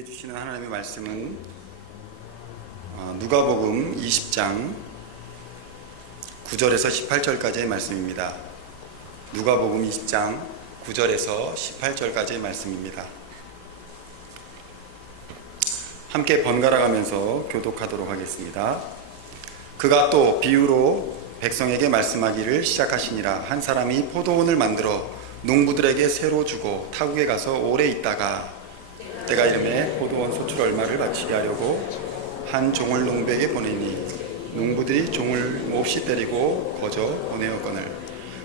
우리에게 주시는 하나님의 말씀은 누가복음 20장 9절에서 18절까지의 말씀입니다. 누가복음 20장 9절에서 18절까지의 말씀입니다. 함께 번갈아 가면서 교독하도록 하겠습니다. 그가 또 비유로 백성에게 말씀하기를 시작하시니라. 한 사람이 포도원을 만들어 농부들에게 새로 주고 타국에 가서 오래 있다가 때가 이름에 포도원 소출 얼마를 바치게 하려고 한 종을 농부에게 보내니 농부들이 종을 몹시 때리고 거저 보내었거늘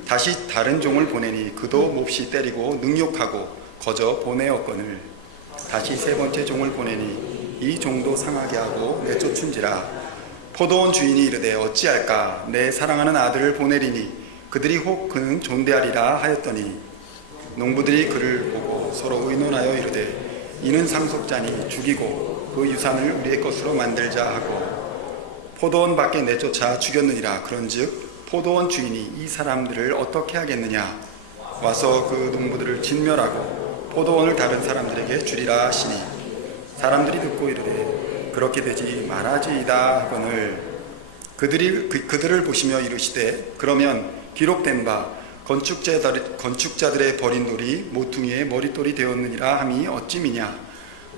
다시 다른 종을 보내니 그도 몹시 때리고 능욕하고 거저 보내었거늘 다시 세 번째 종을 보내니 이 종도 상하게 하고 내쫓은지라. 포도원 주인이 이르되 어찌할까? 내 사랑하는 아들을 보내리니 그들이 혹 그는 존대하리라 하였더니 농부들이 그를 보고 서로 의논하여 이르되 이는 상속자니 죽이고 그 유산을 우리의 것으로 만들자 하고 포도원 밖에 내쫓아 죽였느니라. 그런즉 포도원 주인이 이 사람들을 어떻게 하겠느냐? 와서 그 농부들을 진멸하고 포도원을 다른 사람들에게 주리라 하시니 사람들이 듣고 이르되 그렇게 되지 말아지이다 하거늘 그들을 보시며 이르시되 그러면 기록된 바 건축자들의 버린 돌이 모퉁이의 머릿돌이 되었느니라 함이 어찌미냐?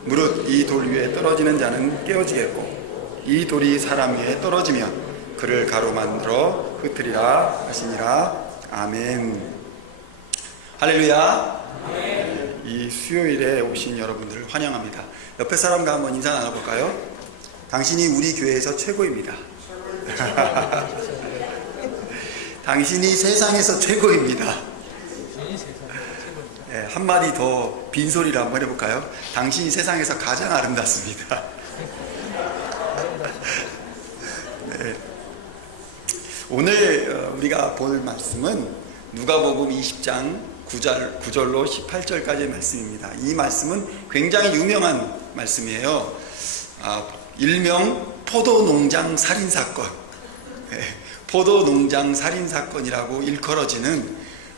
무릇 이 돌 위에 떨어지는 자는 깨어지겠고 이 돌이 사람 위에 떨어지면 그를 가로만들어 흩으리라 하시니라. 아멘. 할렐루야. 아멘. 이 수요일에 오신 여러분들을 환영합니다. 옆에 사람과 한번 인사 나눠볼까요? 당신이 우리 교회에서 최고입니다. 당신이 세상에서 최고입니다. 네, 한마디 더 빈소리를 한번 해볼까요? 당신이 세상에서 가장 아름답습니다. 네. 오늘 우리가 볼 말씀은 누가복음 20장 9절로 18절까지의 말씀입니다. 이 말씀은 굉장히 유명한 말씀이에요. 일명 포도농장 살인사건. 네. 포도농장 살인사건이라고 일컬어지는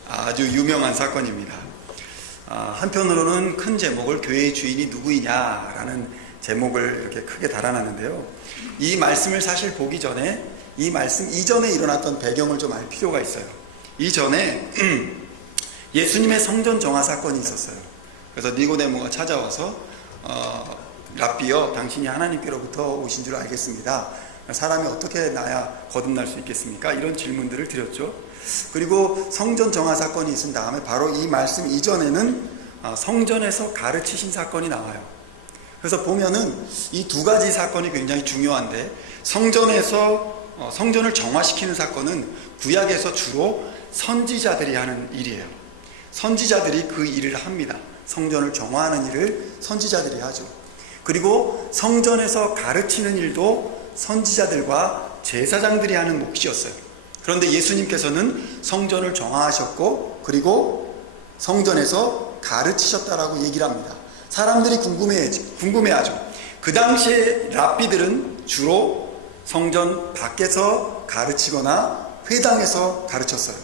아주 유명한 사건입니다. 한편으로는 큰 제목을 교회의 주인이 누구이냐라는 제목을 이렇게 크게 달아놨는데요. 이 말씀을 사실 보기 전에 이 말씀 이전에 일어났던 배경을 좀 알 필요가 있어요. 이전에 예수님의 성전 정화 사건이 있었어요. 그래서 니고데모가 찾아와서 랍비여, 당신이 하나님께로부터 오신 줄 알겠습니다. 사람이 어떻게 나야 거듭날 수 있겠습니까? 이런 질문들을 드렸죠. 그리고 성전 정화 사건이 있은 다음에 바로 이 말씀 이전에는 성전에서 가르치신 사건이 나와요. 그래서 보면은 이 두 가지 사건이 굉장히 중요한데, 성전에서 성전을 정화시키는 사건은 구약에서 주로 선지자들이 하는 일이에요. 선지자들이 그 일을 합니다. 성전을 정화하는 일을 선지자들이 하죠. 그리고 성전에서 가르치는 일도 선지자들과 제사장들이 하는 몫이었어요. 그런데 예수님께서는 성전을 정화하셨고 그리고 성전에서 가르치셨다라고 얘기를 합니다. 사람들이 궁금해하죠. 그 당시에 랍비들은 주로 성전 밖에서 가르치거나 회당에서 가르쳤어요.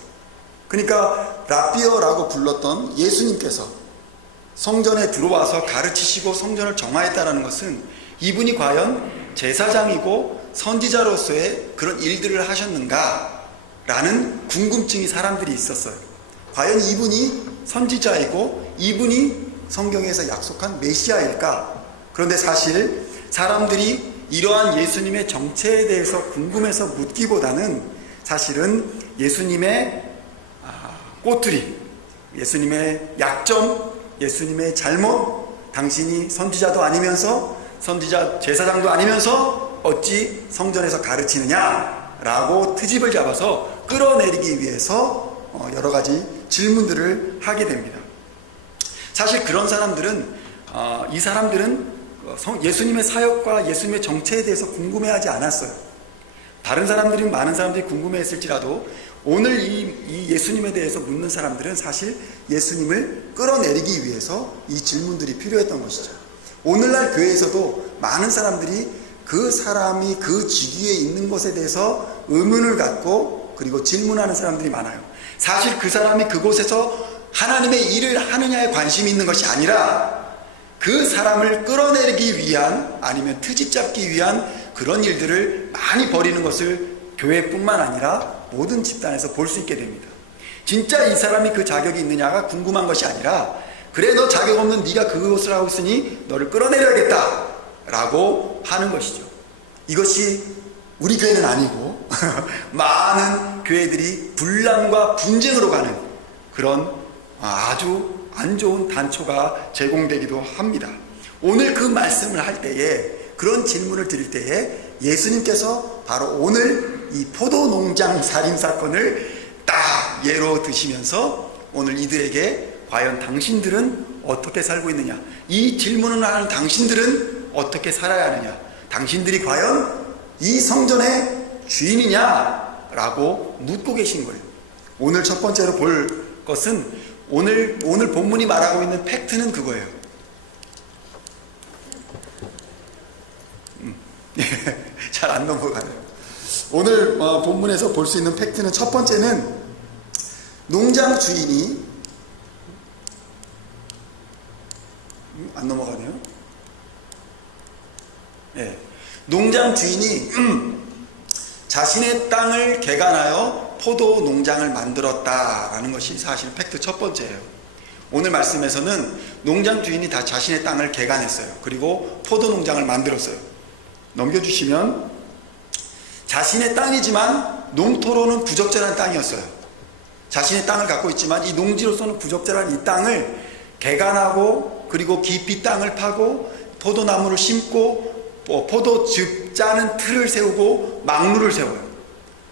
그러니까 랍비어라고 불렀던 예수님께서 성전에 들어와서 가르치시고 성전을 정화했다는 것은 이분이 과연 제사장이고 선지자로서의 그런 일들을 하셨는가? 라는 궁금증이 사람들이 있었어요. 과연 이분이 선지자이고 이분이 성경에서 약속한 메시아일까? 그런데 사실 사람들이 이러한 예수님의 정체에 대해서 궁금해서 묻기보다는 사실은 예수님의 꼬투리, 예수님의 약점, 예수님의 잘못, 당신이 선지자도 아니면서 선지자 제사장도 아니면서 어찌 성전에서 가르치느냐 라고 트집을 잡아서 끌어내리기 위해서 여러 가지 질문들을 하게 됩니다. 사실 그런 사람들은 이 사람들은 예수님의 사역과 예수님의 정체에 대해서 궁금해하지 않았어요. 다른 사람들이 많은 사람들이 궁금해했을지라도 오늘 이 예수님에 대해서 묻는 사람들은 사실 예수님을 끌어내리기 위해서 이 질문들이 필요했던 것이죠. 오늘날 교회에서도 많은 사람들이 그 사람이 그 직위에 있는 것에 대해서 의문을 갖고 그리고 질문하는 사람들이 많아요. 사실 그 사람이 그곳에서 하나님의 일을 하느냐에 관심이 있는 것이 아니라 그 사람을 끌어내리기 위한 아니면 트집 잡기 위한 그런 일들을 많이 벌이는 것을 교회뿐만 아니라 모든 집단에서 볼 수 있게 됩니다. 진짜 이 사람이 그 자격이 있느냐가 궁금한 것이 아니라 그래 너 자격 없는 네가 그것을 하고 있으니 너를 끌어내려야겠다 라고 하는 것이죠. 이것이 우리 교회는 아니고 많은 교회들이 분란과 분쟁으로 가는 그런 아주 안 좋은 단초가 제공되기도 합니다. 오늘 그 말씀을 할 때에 그런 질문을 드릴 때에 예수님께서 바로 오늘 이 포도농장 살인 사건을 딱 예로 드시면서 오늘 이들에게 과연 당신들은 어떻게 살고 있느냐, 이 질문을 하는 당신들은 어떻게 살아야 하느냐, 당신들이 과연 이 성전의 주인이냐 라고 묻고 계신 거예요. 오늘 첫 번째로 볼 것은 오늘 본문이 말하고 있는 팩트는 그거예요. 잘 안 넘어가네요. 오늘 본문에서 볼 수 있는 팩트는 첫 번째는 농장 주인이 안 넘어가네요. 네. 농장 주인이 자신의 땅을 개간하여 포도 농장을 만들었다라는 것이 사실 팩트 첫 번째예요. 오늘 말씀에서는 농장 주인이 다 자신의 땅을 개간했어요. 그리고 포도 농장을 만들었어요. 넘겨주시면 자신의 땅이지만 농토로는 부적절한 땅이었어요. 자신의 땅을 갖고 있지만 이 농지로서는 부적절한 이 땅을 개간하고 그리고 깊이 땅을 파고 포도나무를 심고 포도즙 짜는 틀을 세우고 막루를 세워요.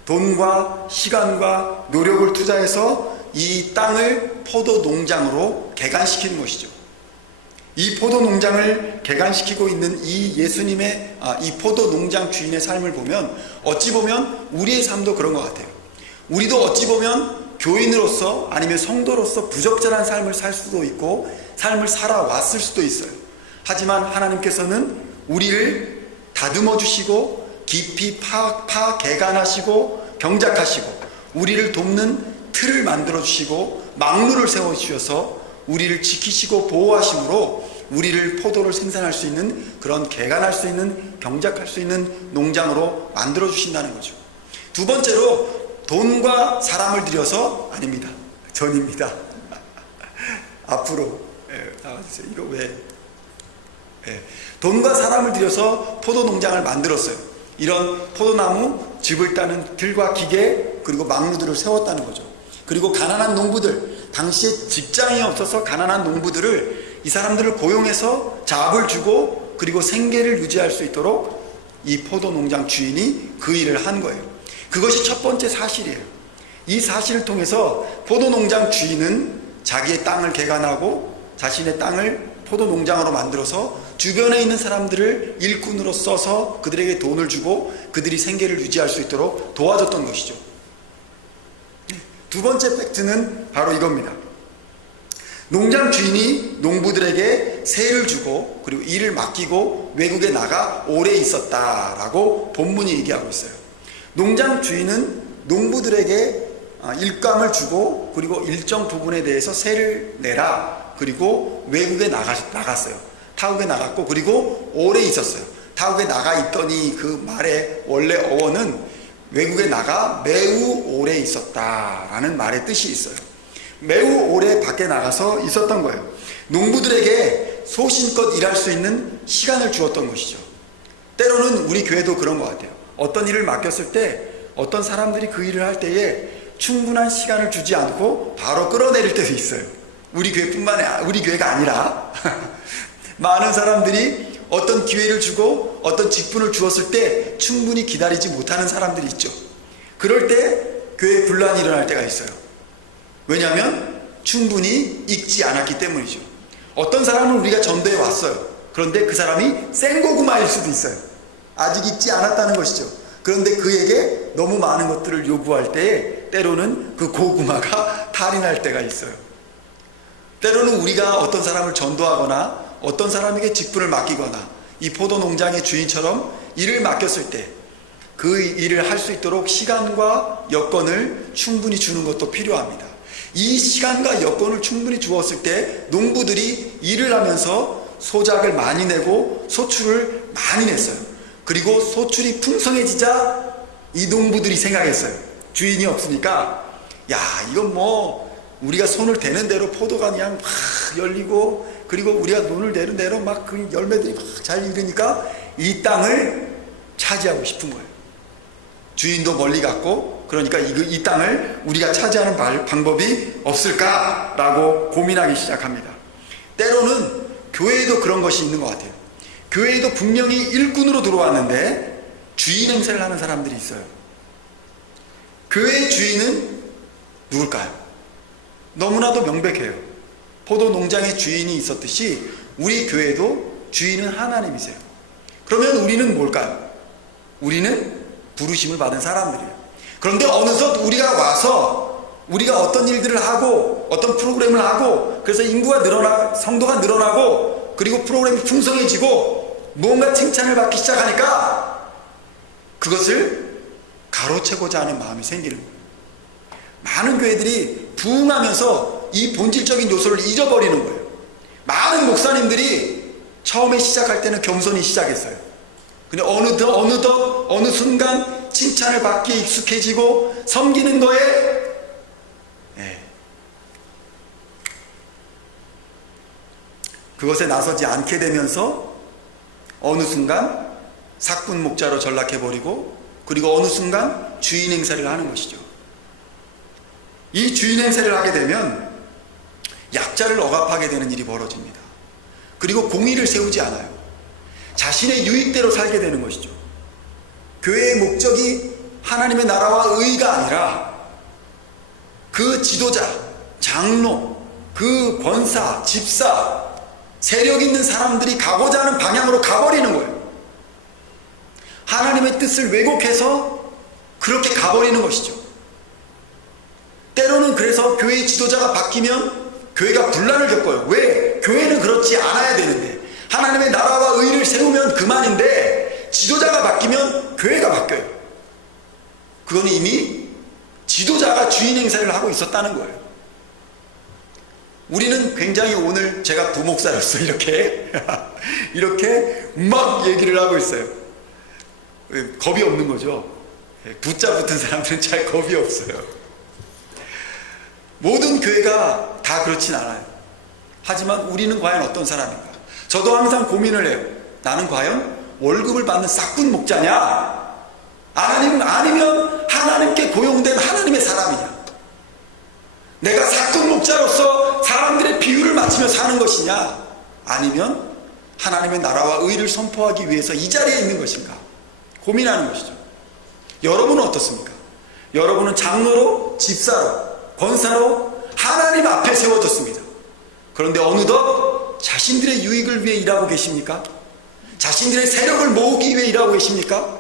돈과 시간과 노력을 투자해서 이 땅을 포도농장으로 개간시키는 것이죠. 이 포도농장을 개간시키고 있는 이 예수님의 이 포도농장 주인의 삶을 보면 어찌 보면 우리의 삶도 그런 것 같아요. 우리도 어찌 보면 교인으로서 아니면 성도로서 부적절한 삶을 살 수도 있고 삶을 살아왔을 수도 있어요. 하지만 하나님께서는 우리를 다듬어 주시고 깊이 개간하시고 경작하시고 우리를 돕는 틀을 만들어 주시고 막루를 세워 주셔서 우리를 지키시고 보호하심으로 우리를 포도를 생산할 수 있는 그런 개간할 수 있는 경작할 수 있는 농장으로 만들어 주신다는 거죠. 두 번째로 돈과 사람을 들여서 아닙니다. 전입니다. 앞으로 나와주세요. 이거 왜? 돈과 사람을 들여서 포도 농장을 만들었어요. 이런 포도나무 즙을 따는 들과 기계 그리고 막루들을 세웠다는 거죠. 그리고 가난한 농부들, 당시에 직장이 없어서 가난한 농부들을 이 사람들을 고용해서 잡을 주고 그리고 생계를 유지할 수 있도록 이 포도 농장 주인이 그 일을 한 거예요. 그것이 첫 번째 사실이에요. 이 사실을 통해서 포도 농장 주인은 자기의 땅을 개간하고 자신의 땅을 포도 농장으로 만들어서 주변에 있는 사람들을 일꾼으로 써서 그들에게 돈을 주고 그들이 생계를 유지할 수 있도록 도와줬던 것이죠. 두 번째 팩트는 바로 이겁니다. 농장 주인이 농부들에게 세를 주고 그리고 일을 맡기고 외국에 나가 오래 있었다라고 본문이 얘기하고 있어요. 농장 주인은 농부들에게 일감을 주고 그리고 일정 부분에 대해서 세를 내라 그리고 외국에 나갔어요. 타국에 나갔고 그리고 오래 있었어요. 타국에 나가 있더니 그 말의 원래 어원은 외국에 나가 매우 오래 있었다라는 말의 뜻이 있어요. 매우 오래 밖에 나가서 있었던 거예요. 농부들에게 소신껏 일할 수 있는 시간을 주었던 것이죠. 때로는 우리 교회도 그런 것 같아요. 어떤 일을 맡겼을 때 어떤 사람들이 그 일을 할 때에 충분한 시간을 주지 않고 바로 끌어내릴 때도 있어요. 우리 교회가 아니라 많은 사람들이 어떤 기회를 주고 어떤 직분을 주었을 때 충분히 기다리지 못하는 사람들이 있죠. 그럴 때 교회에 분란이 일어날 때가 있어요. 왜냐하면 충분히 익지 않았기 때문이죠. 어떤 사람은 우리가 전도해 왔어요. 그런데 그 사람이 생고구마일 수도 있어요. 아직 익지 않았다는 것이죠. 그런데 그에게 너무 많은 것들을 요구할 때에 때로는 그 고구마가 탈이 날 때가 있어요. 때로는 우리가 어떤 사람을 전도하거나 어떤 사람에게 직분을 맡기거나 이 포도 농장의 주인처럼 일을 맡겼을 때 그 일을 할 수 있도록 시간과 여건을 충분히 주는 것도 필요합니다. 이 시간과 여건을 충분히 주었을 때 농부들이 일을 하면서 소작을 많이 내고 소출을 많이 냈어요. 그리고 소출이 풍성해지자 이 농부들이 생각했어요. 주인이 없으니까 야, 이건 뭐 우리가 손을 대는 대로 포도가 그냥 막 열리고, 그리고 우리가 눈을 대는 대로 막 그 열매들이 막 잘 익으니까 이 땅을 차지하고 싶은 거예요. 주인도 멀리 갔고, 그러니까 이 땅을 우리가 차지하는 방법이 없을까라고 고민하기 시작합니다. 때로는 교회에도 그런 것이 있는 것 같아요. 교회에도 분명히 일꾼으로 들어왔는데 주인 행세를 하는 사람들이 있어요. 교회의 주인은 누굴까요? 너무나도 명백해요. 포도 농장의 주인이 있었듯이 우리 교회도 주인은 하나님이세요. 그러면 우리는 뭘까요? 우리는 부르심을 받은 사람들이에요. 그런데 어느덧 우리가 와서 우리가 어떤 일들을 하고 어떤 프로그램을 하고, 그래서 인구가 늘어나고 성도가 늘어나고 그리고 프로그램이 풍성해지고 뭔가 칭찬을 받기 시작하니까 그것을 가로채고자 하는 마음이 생기는 거예요. 많은 교회들이 부흥하면서 이 본질적인 요소를 잊어버리는 거예요. 많은 목사님들이 처음에 시작할 때는 겸손히 시작했어요. 근데 어느 순간 칭찬을 받기에 익숙해지고 섬기는 거에 그것에 나서지 않게 되면서 어느 순간 사꾼 목자로 전락해버리고, 그리고 어느 순간 주인 행세를 하는 것이죠. 이 주인 행세를 하게 되면 약자를 억압하게 되는 일이 벌어집니다. 그리고 공의를 세우지 않아요. 자신의 유익대로 살게 되는 것이죠. 교회의 목적이 하나님의 나라와 의가 아니라 그 지도자, 장로, 그 권사, 집사, 세력 있는 사람들이 가고자 하는 방향으로 가버리는 거예요. 하나님의 뜻을 왜곡해서 그렇게 가버리는 것이죠. 때로는 그래서 교회의 지도자가 바뀌면 교회가 분란을 겪어요. 왜? 교회는 그렇지 않아야 되는데, 하나님의 나라와 의를 세우면 그만인데 지도자가 바뀌면 교회가 바뀌어요. 그건 이미 지도자가 주인 행세를 하고 있었다는 거예요. 우리는 굉장히 오늘 제가 부목사로서 이렇게 막 얘기를 하고 있어요. 겁이 없는 거죠. 붙자 붙은 사람들은 잘 겁이 없어요. 모든 교회가 다 그렇진 않아요. 하지만 우리는 과연 어떤 사람인가? 저도 항상 고민을 해요. 나는 과연 월급을 받는 싹군 목자냐? 아니면 하나님께 고용된 하나님의 사람이냐? 내가 싹군 목자로서 사람들의 비유를 맞추며 사는 것이냐? 아니면 하나님의 나라와 의를 선포하기 위해서 이 자리에 있는 것인가? 고민하는 것이죠. 여러분은 어떻습니까? 여러분은 장로로, 집사로, 권사로 하나님 앞에 세워졌습니다. 그런데 어느덧 자신들의 유익을 위해 일하고 계십니까? 자신들의 세력을 모으기 위해 일하고 계십니까?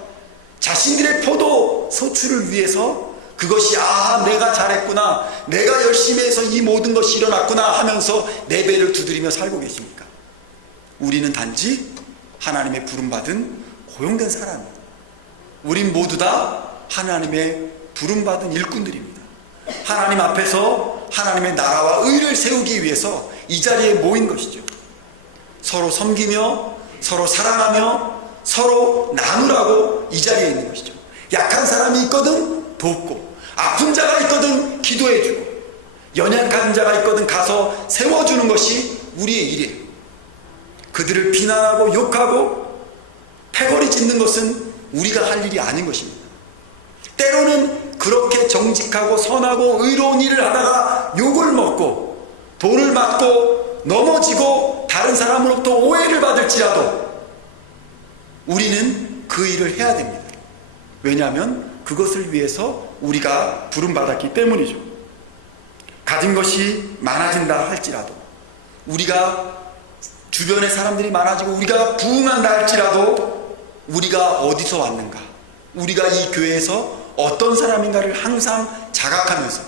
자신들의 포도 소출을 위해서 그것이 내가 잘했구나, 내가 열심히 해서 이 모든 것이 일어났구나 하면서 내 배를 두드리며 살고 계십니까? 우리는 단지 하나님의 부름받은 고용된 사람입니다. 우린 모두 다 하나님의 부름받은 일꾼들입니다. 하나님 앞에서 하나님의 나라와 의를 세우기 위해서 이 자리에 모인 것이죠. 서로 섬기며 서로 사랑하며 서로 나누라고 이 자리에 있는 것이죠. 약한 사람이 있거든 돕고, 아픈 자가 있거든 기도해주고, 연약한 자가 있거든 가서 세워주는 것이 우리의 일이에요. 그들을 비난하고 욕하고 패거리 짓는 것은 우리가 할 일이 아닌 것입니다. 때로는 그렇게 정직하고 선하고 의로운 일을 하다가 욕을 먹고 돌을 맞고 넘어지고 다른 사람으로부터 오해를 받을지라도 우리는 그 일을 해야 됩니다. 왜냐하면 그것을 위해서 우리가 부름받았기 때문이죠. 가진 것이 많아진다 할지라도, 우리가 주변에 사람들이 많아지고 우리가 부흥한다 할지라도 우리가 어디서 왔는가, 우리가 이 교회에서 어떤 사람인가를 항상 자각하면서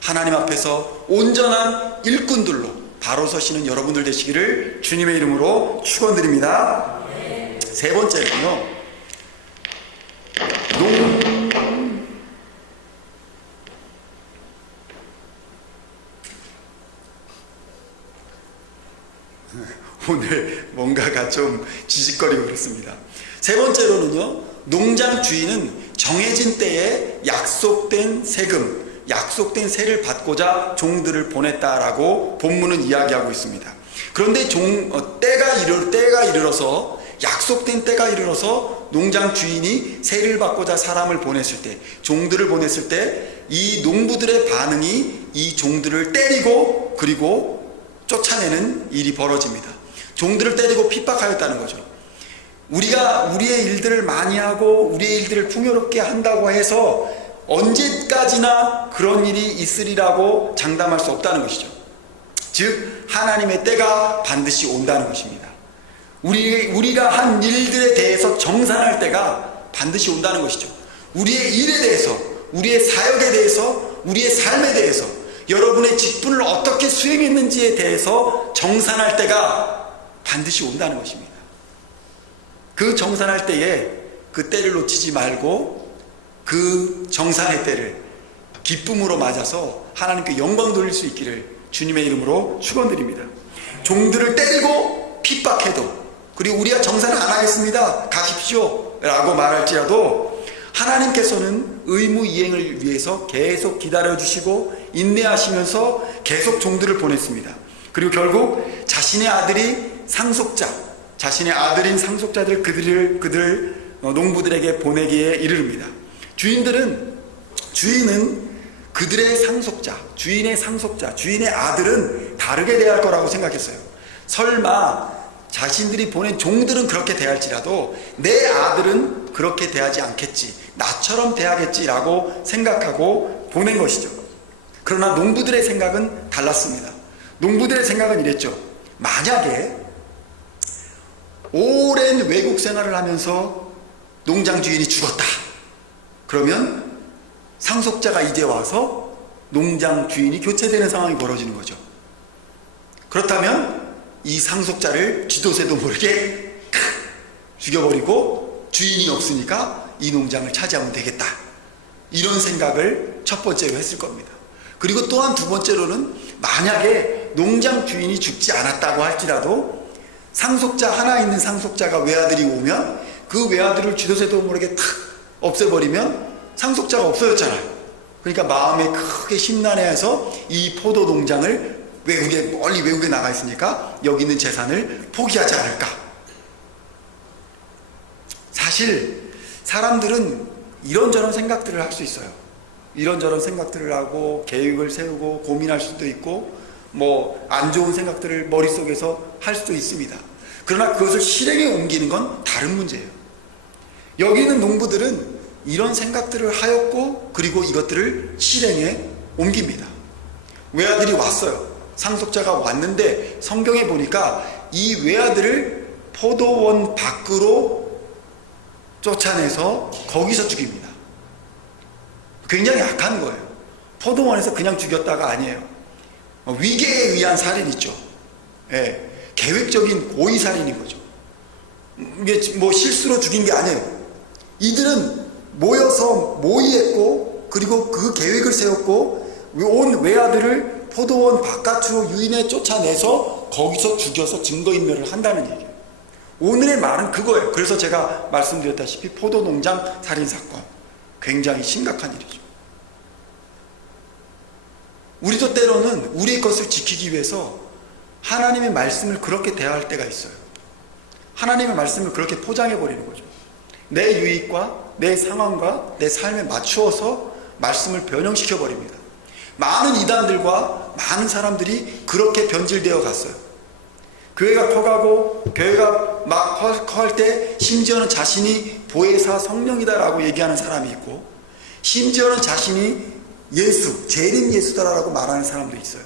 하나님 앞에서 온전한 일꾼들로 바로 서시는 여러분들 되시기를 주님의 이름으로 축원드립니다. 세 번째는요, 오늘 뭔가가 좀 지직거리고 그렇습니다. 세 번째로는요, 농장 주인은 정해진 때에 약속된 세금, 약속된 세를 받고자 종들을 보냈다라고 본문은 이야기하고 있습니다. 그런데 때가 이르러서, 약속된 때가 이르러서 농장 주인이 세를 받고자 사람을 보냈을 때, 종들을 보냈을 때 이 농부들의 반응이 이 종들을 때리고 그리고 쫓아내는 일이 벌어집니다. 종들을 때리고 핍박하였다는 거죠. 우리가 우리의 일들을 많이 하고 우리의 일들을 풍요롭게 한다고 해서 언제까지나 그런 일이 있으리라고 장담할 수 없다는 것이죠. 즉 하나님의 때가 반드시 온다는 것입니다. 우리가 한 일들에 대해서 정산할 때가 반드시 온다는 것이죠. 우리의 일에 대해서, 우리의 사역에 대해서, 우리의 삶에 대해서, 여러분의 직분을 어떻게 수행했는지에 대해서 정산할 때가 반드시 온다는 것입니다. 그 정산할 때에 그 때를 놓치지 말고 그 정산의 때를 기쁨으로 맞아서 하나님께 영광 돌릴 수 있기를 주님의 이름으로 축원드립니다. 종들을 때리고 핍박해도, 그리고 우리가 정산 안 하겠습니다, 가십시오 라고 말할지라도 하나님께서는 의무 이행을 위해서 계속 기다려주시고 인내하시면서 계속 종들을 보냈습니다. 그리고 결국 자신의 아들이 상속자, 자신의 아들인 상속자들 그들 농부들에게 보내기에 이르릅니다. 주인은 그들의 상속자, 주인의 상속자, 주인의 아들은 다르게 대할 거라고 생각했어요. 설마 자신들이 보낸 종들은 그렇게 대할지라도 내 아들은 그렇게 대하지 않겠지, 나처럼 대하겠지라고 생각하고 보낸 것이죠. 그러나 농부들의 생각은 달랐습니다. 농부들의 생각은 이랬죠. 만약에 오랜 외국 생활을 하면서 농장 주인이 죽었다, 그러면 상속자가 이제 와서 농장 주인이 교체되는 상황이 벌어지는 거죠. 그렇다면 이 상속자를 쥐도새도 모르게 죽여버리고 주인이 없으니까 이 농장을 차지하면 되겠다, 이런 생각을 첫 번째로 했을 겁니다. 그리고 또한 두 번째로는 만약에 농장 주인이 죽지 않았다고 할지라도 상속자 하나 있는 상속자가 외아들이 오면 그 외아들을 쥐도새도 모르게 탁 없애버리면 상속자가 없어졌잖아요. 그러니까 마음에 크게 심란해해서 이 포도 농장을 멀리 외국에 나가 있으니까 여기 있는 재산을 포기하지 않을까. 사실 사람들은 이런저런 생각들을 할 수 있어요. 이런저런 생각들을 하고 계획을 세우고 고민할 수도 있고 안 좋은 생각들을 머릿속에서 할 수도 있습니다. 그러나 그것을 실행에 옮기는 건 다른 문제예요. 여기 있는 농부들은 이런 생각들을 하였고 그리고 이것들을 실행에 옮깁니다. 외아들이 왔어요. 상속자가 왔는데 성경에 보니까 이 외아들을 포도원 밖으로 쫓아내서 거기서 죽입니다. 굉장히 약한 거예요. 포도원에서 그냥 죽였다가 아니에요. 위계에 의한 살인이죠. 예, 계획적인 고의살인인 거죠. 이게 실수로 죽인 게 아니에요. 이들은 모여서 모의했고 그리고 그 계획을 세웠고 온 외아들을 포도원 바깥으로 유인해 쫓아내서 거기서 죽여서 증거인멸을 한다는 얘기예요. 오늘의 말은 그거예요. 그래서 제가 말씀드렸다시피 포도농장 살인사건 굉장히 심각한 일이죠. 우리도 때로는 우리의 것을 지키기 위해서 하나님의 말씀을 그렇게 대할 때가 있어요. 하나님의 말씀을 그렇게 포장해버리는 거죠. 내 유익과 내 상황과 내 삶에 맞추어서 말씀을 변형시켜버립니다. 많은 이단들과 많은 사람들이 그렇게 변질되어 갔어요. 교회가 커가고 교회가 막 커할 때 심지어는 자신이 보혜사 성령이다라고 얘기하는 사람이 있고 심지어는 자신이 예수, 재림 예수다라고 말하는 사람도 있어요.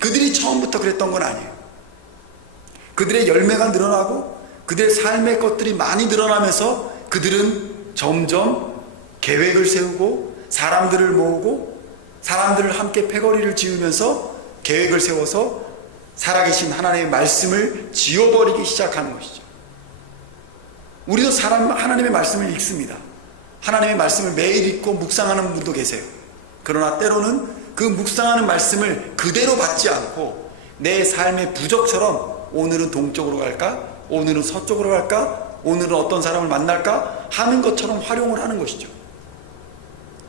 그들이 처음부터 그랬던 건 아니에요. 그들의 열매가 늘어나고 그들의 삶의 것들이 많이 늘어나면서 그들은 점점 계획을 세우고 사람들을 모으고 사람들을 함께 패거리를 지으면서 계획을 세워서 살아계신 하나님의 말씀을 지워버리기 시작하는 것이죠. 우리도 하나님의 말씀을 읽습니다. 하나님의 말씀을 매일 읽고 묵상하는 분도 계세요. 그러나 때로는 그 묵상하는 말씀을 그대로 받지 않고 내 삶의 부적처럼 오늘은 동쪽으로 갈까? 오늘은 서쪽으로 갈까? 오늘은 어떤 사람을 만날까? 하는 것처럼 활용을 하는 것이죠.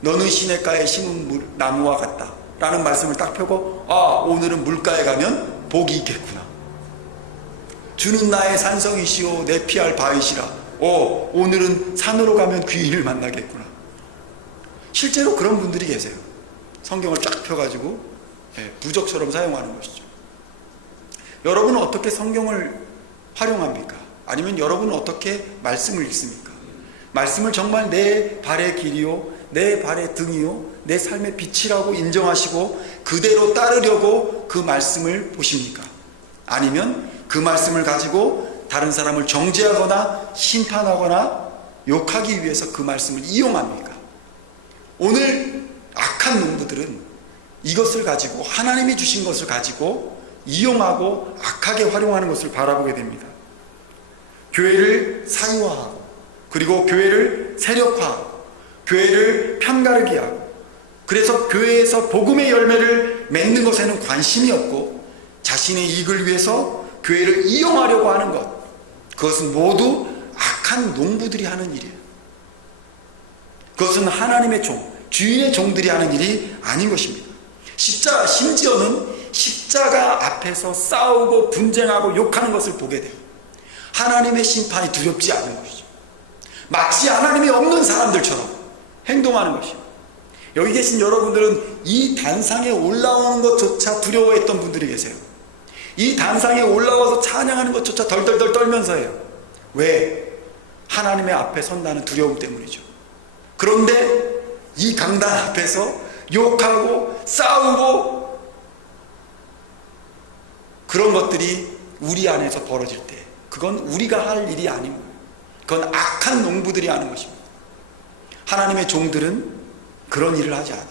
너는 시냇가에 심은 나무와 같다 라는 말씀을 딱 펴고, 아, 오늘은 물가에 가면 복이 있겠구나. 주는 나의 산성이시오 내 피할 바위시라. 오늘은 산으로 가면 귀인을 만나겠구나. 실제로 그런 분들이 계세요. 성경을 쫙 펴가지고 부적처럼 사용하는 것이죠. 여러분은 어떻게 성경을 활용합니까? 아니면 여러분은 어떻게 말씀을 읽습니까? 말씀을 정말 내 발의 길이요 내 발의 등이요 내 삶의 빛이라고 인정하시고 그대로 따르려고 그 말씀을 보십니까? 아니면 그 말씀을 가지고 다른 사람을 정죄하거나 심판하거나 욕하기 위해서 그 말씀을 이용합니까? 오늘 악한 농부들은 이것을 가지고, 하나님이 주신 것을 가지고 이용하고 악하게 활용하는 것을 바라보게 됩니다. 교회를 사유화하고, 그리고 교회를 세력화하고, 교회를 편가르게 하고, 그래서 교회에서 복음의 열매를 맺는 것에는 관심이 없고 자신의 이익을 위해서 교회를 이용하려고 하는 것, 그것은 모두 악한 농부들이 하는 일이에요. 그것은 하나님의 종, 주인의 종들이 하는 일이 아닌 것입니다. 심지어는 십자가 앞에서 싸우고 분쟁하고 욕하는 것을 보게 돼요. 하나님의 심판이 두렵지 않은 것이죠. 마치 하나님이 없는 사람들처럼 행동하는 것이에요. 여기 계신 여러분들은 이 단상에 올라오는 것조차 두려워했던 분들이 계세요. 이 단상에 올라와서 찬양하는 것조차 덜덜덜 떨면서 해요. 왜? 하나님의 앞에 선다는 두려움 때문이죠. 그런데 이 강단 앞에서 욕하고 싸우고 그런 것들이 우리 안에서 벌어질 때, 그건 우리가 할 일이 아닙니다. 그건 악한 농부들이 하는 것입니다. 하나님의 종들은 그런 일을 하지 않아요.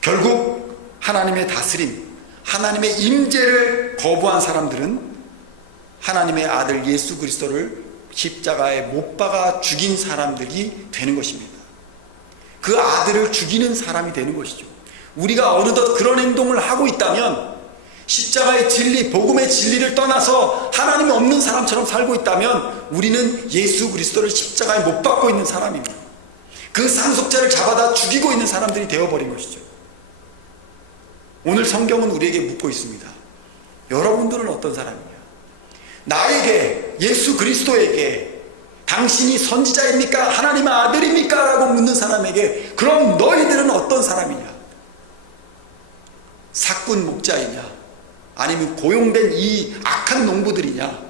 결국 하나님의 다스림, 하나님의 임재를 거부한 사람들은 하나님의 아들 예수 그리스도를 십자가에 못 박아 죽인 사람들이 되는 것입니다. 그 아들을 죽이는 사람이 되는 것이죠. 우리가 어느덧 그런 행동을 하고 있다면, 십자가의 진리, 복음의 진리를 떠나서 하나님이 없는 사람처럼 살고 있다면 우리는 예수 그리스도를 십자가에 못 박고 있는 사람입니다. 그 상속자를 잡아다 죽이고 있는 사람들이 되어버린 것이죠. 오늘 성경은 우리에게 묻고 있습니다. 여러분들은 어떤 사람이냐? 나에게, 예수 그리스도에게 당신이 선지자입니까? 하나님의 아들입니까? 라고 묻는 사람에게 그럼 너희들은 어떤 사람이냐? 사꾼 목자이냐? 아니면 고용된 이 악한 농부들이냐?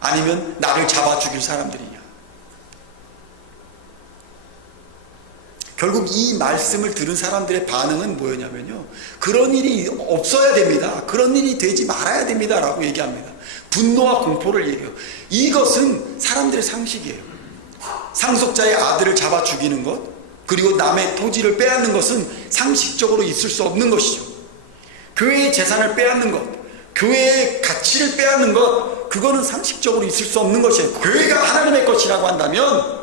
아니면 나를 잡아 죽일 사람들이냐? 결국 이 말씀을 들은 사람들의 반응은 뭐였냐면요, 그런 일이 없어야 됩니다, 그런 일이 되지 말아야 됩니다 라고 얘기합니다. 분노와 공포를 얘기해요. 이것은 사람들의 상식이에요. 상속자의 아들을 잡아 죽이는 것, 그리고 남의 토지를 빼앗는 것은 상식적으로 있을 수 없는 것이죠. 교회의 재산을 빼앗는 것, 교회의 가치를 빼앗는 것, 그거는 상식적으로 있을 수 없는 것이에요. 교회가 하나님의 것이라고 한다면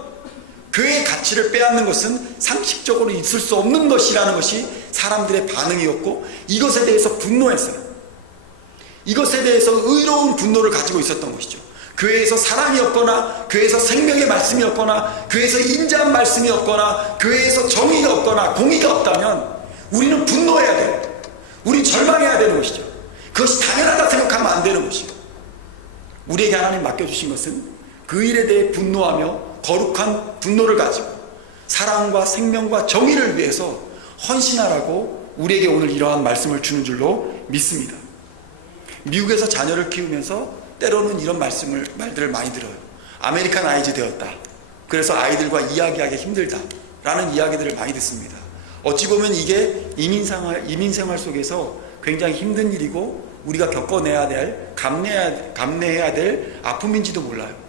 교회의 가치를 빼앗는 것은 상식적으로 있을 수 없는 것이라는 것이 사람들의 반응이었고, 이것에 대해서 분노했어요. 이것에 대해서 의로운 분노를 가지고 있었던 것이죠. 교회에서 사랑이 없거나, 교회에서 생명의 말씀이 없거나, 교회에서 인자한 말씀이 없거나, 교회에서 정의가 없거나 공의가 없다면 우리는 분노해야 돼요. 우리 절망해야 되는 것이죠. 그것이 당연하다 생각하면 안 되는 것이죠. 우리에게 하나님 맡겨주신 것은 그 일에 대해 분노하며 거룩한 분노를 가지고 사랑과 생명과 정의를 위해서 헌신하라고 우리에게 오늘 이러한 말씀을 주는 줄로 믿습니다. 미국에서 자녀를 키우면서 때로는 이런 말들을 많이 들어요. 아메리칸 아이즈 되었다, 그래서 아이들과 이야기하기 힘들다 라는 이야기들을 많이 듣습니다. 어찌 보면 이게 이민생활 속에서 굉장히 힘든 일이고 우리가 겪어내야 될, 감내해야 될 아픔인지도 몰라요.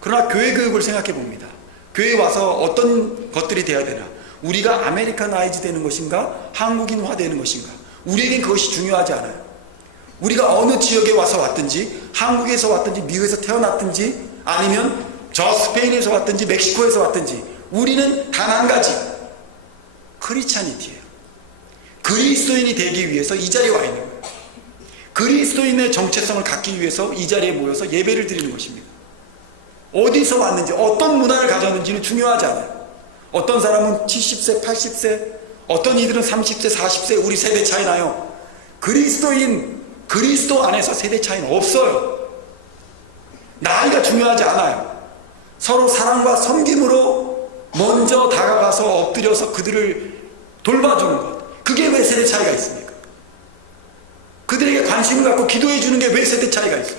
그러나 교회 교육을 생각해 봅니다. 교회에 와서 어떤 것들이 돼야 되나? 우리가 아메리카나이즈 되는 것인가? 한국인화 되는 것인가? 우리에겐 그것이 중요하지 않아요. 우리가 어느 지역에 와서 왔든지, 한국에서 왔든지, 미국에서 태어났든지, 아니면 저 스페인에서 왔든지, 멕시코에서 왔든지, 우리는 단 한 가지, 크리스찬이티예요. 그리스도인이 되기 위해서 이 자리에 와 있는 거예요. 그리스도인의 정체성을 갖기 위해서 이 자리에 모여서 예배를 드리는 것입니다. 어디서 왔는지, 어떤 문화를 가졌는지는 중요하지 않아요. 어떤 사람은 70세, 80세, 어떤 이들은 30세, 40세, 우리 세대 차이 나요. 그리스도 안에서 세대 차이는 없어요. 나이가 중요하지 않아요. 서로 사랑과 섬김으로 먼저 다가가서 엎드려서 그들을 돌봐주는 것, 그게 왜 세대 차이가 있습니까? 그들에게 관심을 갖고 기도해 주는 게 왜 세대 차이가 있어요?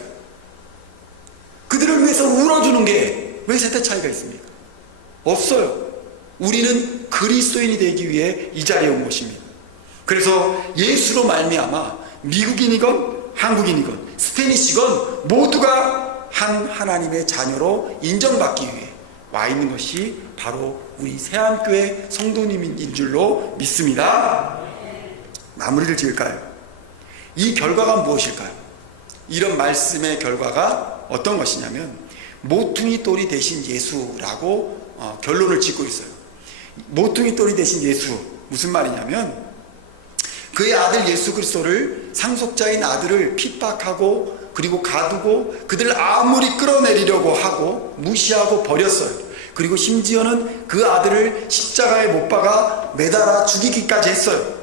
그들을 위해서 울어주는 게 왜 세대 차이가 있습니까? 없어요. 우리는 그리스도인이 되기 위해 이 자리에 온 것입니다. 그래서 예수로 말미암아 미국인이건 한국인이건 스페니시건 모두가 한 하나님의 자녀로 인정받기 위해 와 있는 것이 바로 우리 새안교회 성도님인 줄로 믿습니다. 마무리를 지을까요? 이 결과가 무엇일까요? 이런 말씀의 결과가 어떤 것이냐면 모퉁이 돌이 되신 예수라고 결론을 짓고 있어요. 모퉁이 돌이 되신 예수, 무슨 말이냐면 그의 아들 예수 그리스도를, 상속자인 아들을 핍박하고 그리고 가두고 그들을 아무리 끌어내리려고 하고 무시하고 버렸어요. 그리고 심지어는 그 아들을 십자가에 못 박아 매달아 죽이기까지 했어요.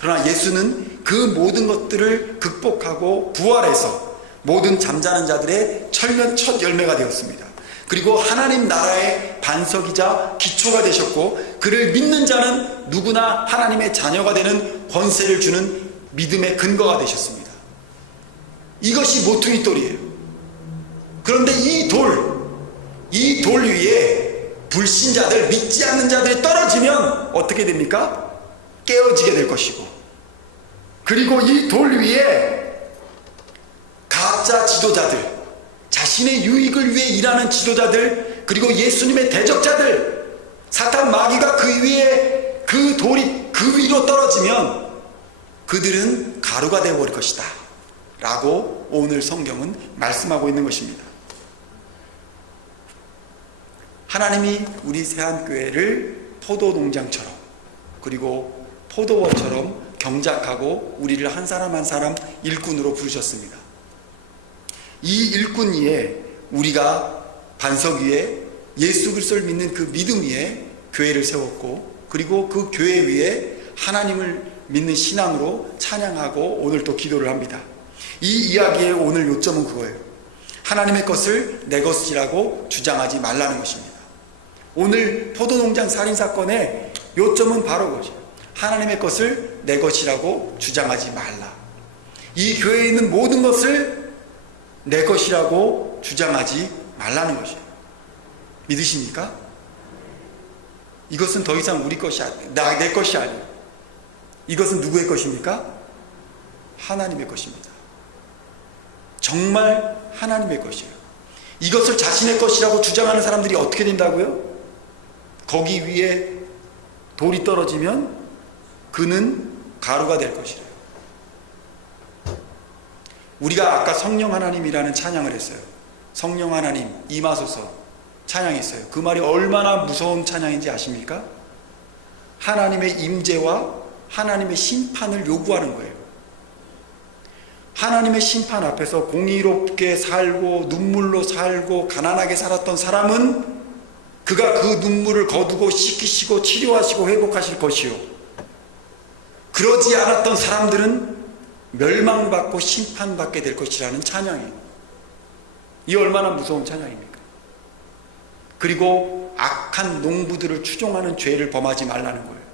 그러나 예수는 그 모든 것들을 극복하고 부활해서 모든 잠자는 자들의 철면 첫 열매가 되었습니다. 그리고 하나님 나라의 반석이자 기초가 되셨고 그를 믿는 자는 누구나 하나님의 자녀가 되는 권세를 주는 믿음의 근거가 되셨습니다. 이것이 모퉁이 돌이에요. 그런데 이 돌 위에 불신자들, 믿지 않는 자들이 떨어지면 어떻게 됩니까? 깨어지게 될 것이고, 그리고 이 돌 위에 가짜 지도자들, 자신의 유익을 위해 일하는 지도자들, 그리고 예수님의 대적자들, 사탄 마귀가 그 위에 그 돌이 그 위로 떨어지면 그들은 가루가 되어버릴 것이다 라고 오늘 성경은 말씀하고 있는 것입니다. 하나님이 우리 새안교회를 포도농장처럼 그리고 포도원처럼 경작하고 우리를 한 사람 한 사람 일꾼으로 부르셨습니다. 이 일꾼 위에 우리가 반석 위에 예수 그리스도를 믿는 그 믿음 위에 교회를 세웠고, 그리고 그 교회 위에 하나님을 믿는 신앙으로 찬양하고 오늘 또 기도를 합니다. 이 이야기의 오늘 요점은 그거예요. 하나님의 것을 내 것이라고 주장하지 말라는 것입니다. 오늘 포도농장 살인사건의 요점은 바로 그것이에요. 하나님의 것을 내 것이라고 주장하지 말라. 이 교회에 있는 모든 것을 내 것이라고 주장하지 말라는 것이에요. 믿으십니까? 이것은 더 이상 우리 것이 내 것이 아니에요. 이것은 누구의 것입니까? 하나님의 것입니다. 정말 하나님의 것이에요. 이것을 자신의 것이라고 주장하는 사람들이 어떻게 된다고요? 거기 위에 돌이 떨어지면 그는 가루가 될 것이래요. 우리가 아까 성령 하나님이라는 찬양을 했어요. 성령 하나님 임하소서 찬양했어요. 그 말이 얼마나 무서운 찬양인지 아십니까? 하나님의 임재와 하나님의 심판을 요구하는 거예요. 하나님의 심판 앞에서 공의롭게 살고 눈물로 살고 가난하게 살았던 사람은 그가 그 눈물을 거두고 씻기시고 치료하시고 회복하실 것이요, 그러지 않았던 사람들은 멸망받고 심판받게 될 것이라는 찬양이에요. 이 얼마나 무서운 찬양입니까? 그리고 악한 농부들을 추종하는 죄를 범하지 말라는 거예요.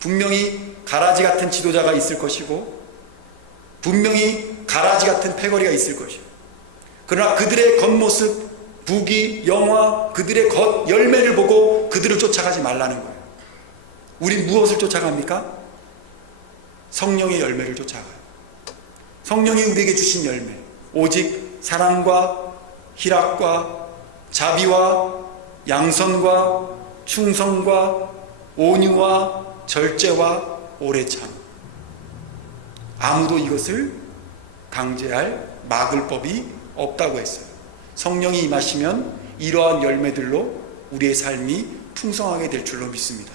분명히 가라지 같은 지도자가 있을 것이고 분명히 가라지 같은 패거리가 있을 것이에요. 그러나 그들의 겉모습, 부귀, 영화, 그들의 겉 열매를 보고 그들을 쫓아가지 말라는 거예요. 우린 무엇을 쫓아갑니까? 성령의 열매를 쫓아가요. 성령이 우리에게 주신 열매, 오직 사랑과 희락과 자비와 양선과 충성과 온유와 절제와 오래 참. 아무도 이것을 강제할 막을 법이 없다고 했어요. 성령이 임하시면 이러한 열매들로 우리의 삶이 풍성하게 될 줄로 믿습니다.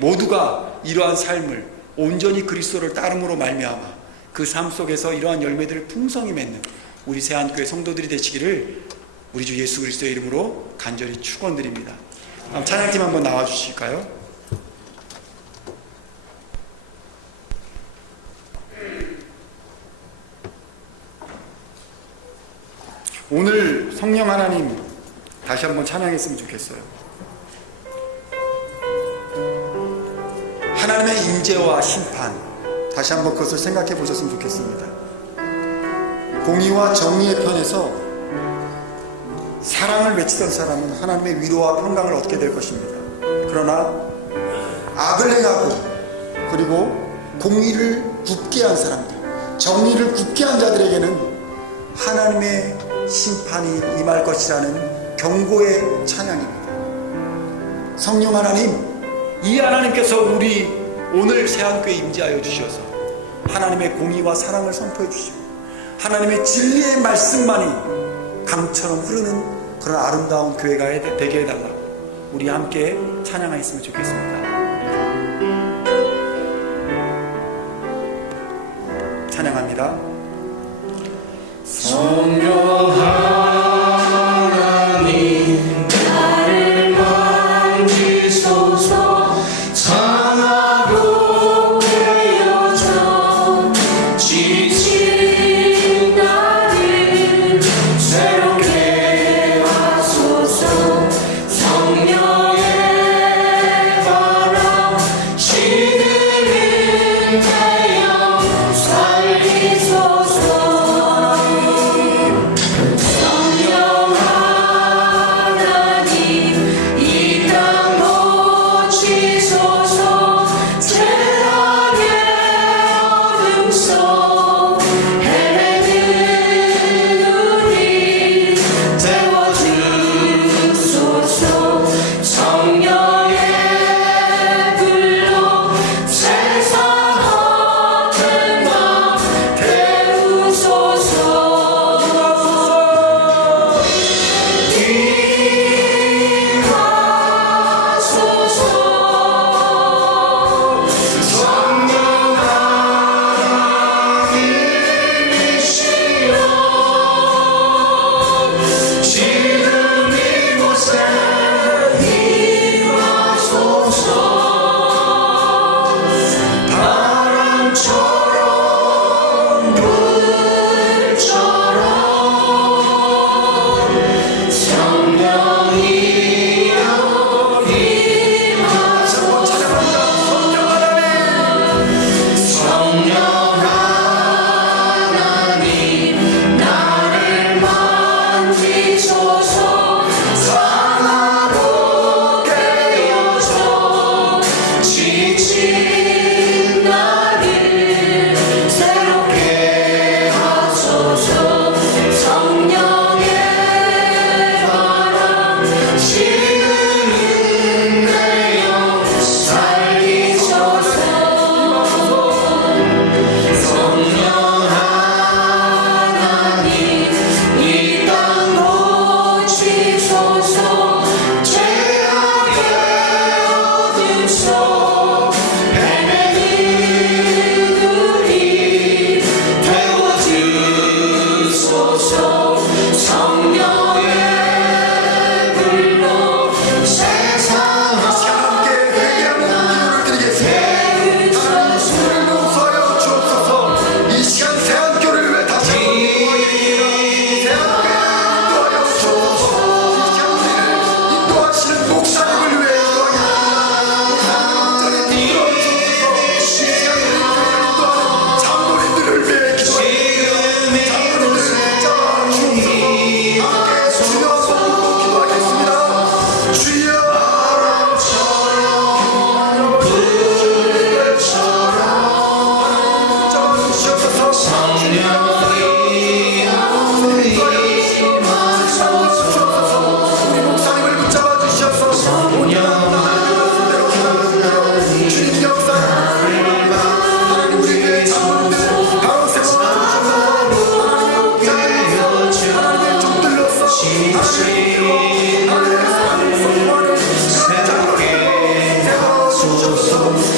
모두가 이러한 삶을 온전히 그리스도를 따름으로 말미암아 그 삶 속에서 이러한 열매들을 풍성히 맺는 우리 세안교회 성도들이 되시기를 우리 주 예수 그리스도의 이름으로 간절히 축원드립니다. 다음 찬양팀 한번 나와 주실까요? 오늘 성령 하나님 다시 한번 찬양했으면 좋겠어요. 하나님의 임재와 심판, 다시 한번 그것을 생각해 보셨으면 좋겠습니다. 공의와 정의의 편에서 사랑을 외치던 사람은 하나님의 위로와 평강을 얻게 될 것입니다. 그러나 악을 행하고 그리고 공의를 굽게 한 사람들, 정의를 굽게 한 자들에게는 하나님의 심판이 임할 것이라는 경고의 찬양입니다. 성령 하나님, 이 하나님께서 우리 오늘 세안교회에 임재하여 주셔서 하나님의 공의와 사랑을 선포해 주시고 하나님의 진리의 말씀만이 강처럼 흐르는 그런 아름다운 교회가 되게 해달라고 우리 함께 찬양하였으면 좋겠습니다. 찬양합니다. 성령 하나님 나를 만지소서. 상하고 깨어져 지친 나를 새롭게 하소서. 성령의 바람 시들은 내 영 살리소서.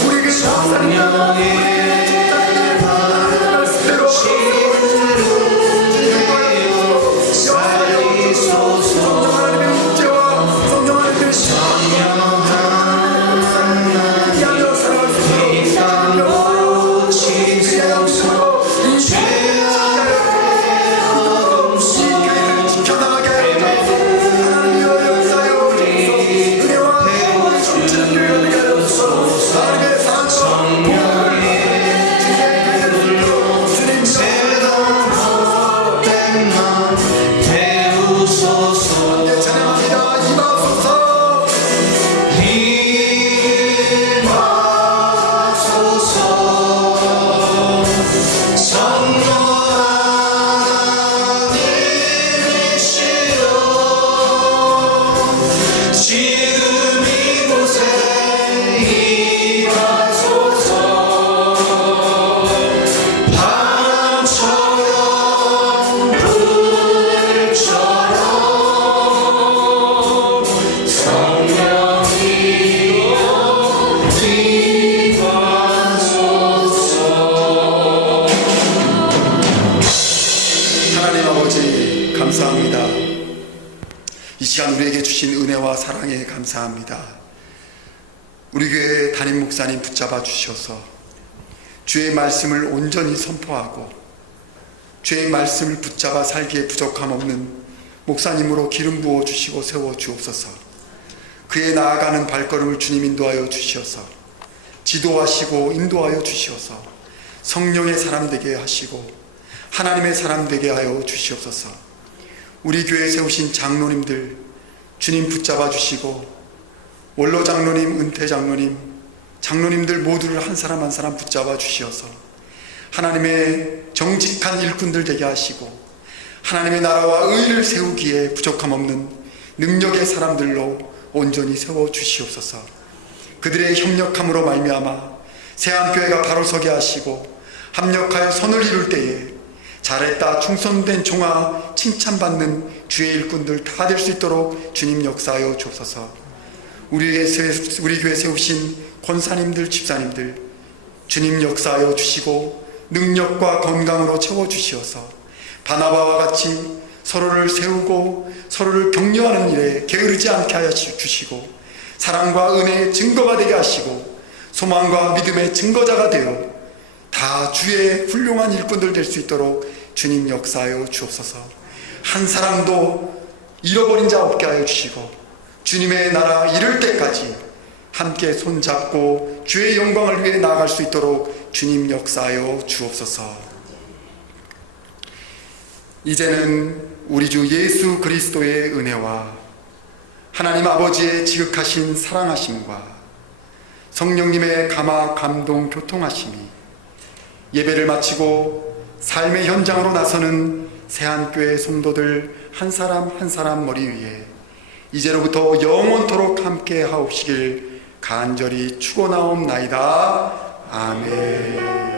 우리에게 성령의 아버지하소서. 하나님 아버지 감사합니다. 이 시간 우리에게 주신 은혜와 사랑에 감사합니다. 우리 교회 담임 목사님 붙잡아 주셔서 주의 말씀을 온전히 선포하고 주의 말씀을 붙잡아 살기에 부족함 없는 목사님으로 기름 부어 주시고 세워 주옵소서. 그의 나아가는 발걸음을 주님 인도하여 주시어서 지도하시고 인도하여 주시어서 성령의 사람 되게 하시고 하나님의 사람 되게 하여 주시옵소서. 우리 교회에 세우신 장로님들 주님 붙잡아 주시고 원로 장로님, 은퇴 장로님, 장로님들 모두를 한 사람 한 사람 붙잡아 주시어서 하나님의 정직한 일꾼들 되게 하시고 하나님의 나라와 의를 세우기에 부족함 없는 능력의 사람들로 온전히 세워 주시옵소서. 그들의 협력함으로 말미암아 새안교회가 바로 서게 하시고 합력하여 선을 이룰 때에 잘했다 충성된 종아 칭찬받는 주의 일꾼들 다 될 수 있도록 주님 역사하여 주옵소서. 우리 교회 세우신 권사님들 집사님들 주님 역사하여 주시고 능력과 건강으로 채워주시어서 바나바와 같이 서로를 세우고 서로를 격려하는 일에 게으르지 않게 하여 주시고 사랑과 은혜의 증거가 되게 하시고 소망과 믿음의 증거자가 되어 다 주의 훌륭한 일꾼들 될 수 있도록 주님 역사하여 주옵소서. 한 사람도 잃어버린 자 없게 하여 주시고 주님의 나라 이룰 때까지 함께 손잡고 주의 영광을 위해 나아갈 수 있도록 주님 역사하여 주옵소서. 이제는 우리 주 예수 그리스도의 은혜와 하나님 아버지의 지극하신 사랑하심과 성령님의 감화 감동 교통하심이 예배를 마치고 삶의 현장으로 나서는 새한교회 성도들 한 사람 한 사람 머리 위에 이제로부터 영원토록 함께 하옵시길 간절히 축원하옵나이다. 아멘.